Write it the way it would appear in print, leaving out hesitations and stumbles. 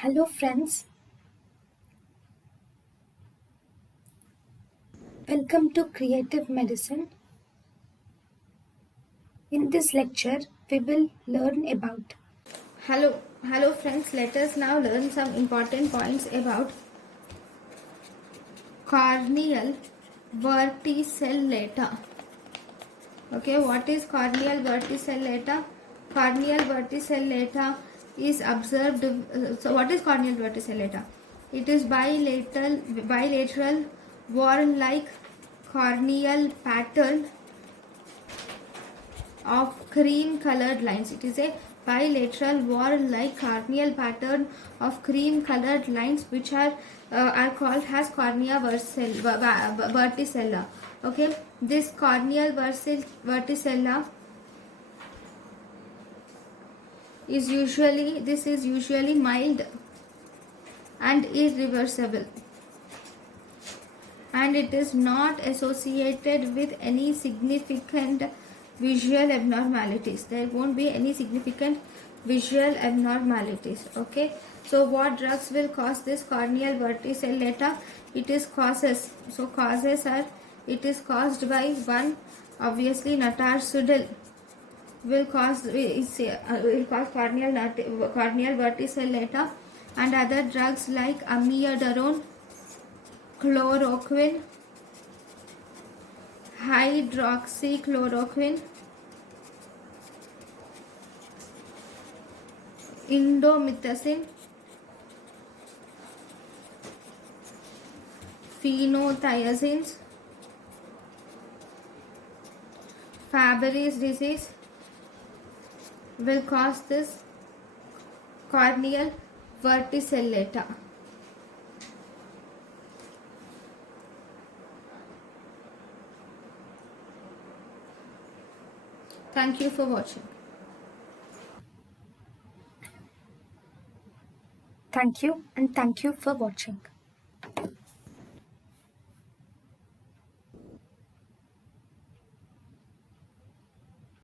Hello friends, welcome to Creative Medicine. In this lecture, we will learn about Hello friends, let us now learn some important points about corneal verticellata. Okay, what is corneal verticellata? Corneal verticellata is observed. So what is corneal verticellata? It is bilateral worn-like corneal pattern of cream colored lines. It is a bilateral wall-like corneal pattern of cream colored lines which are called as cornea verticella. Okay, this corneal verticella is usually mild and irreversible, and it is not associated with any significant visual abnormalities. There won't be any significant visual abnormalities. Okay, so what drugs will cause this corneal verticellata? It is causes. So causes are, it is caused by one, obviously natarsudil will cause corneal verticellata, and other drugs like amiodarone, chloroquine, hydroxychloroquine, indomethacin, phenothiazines, Fabry's disease will cause this corneal verticellata. Thank you for watching. thank you and thank you for watching.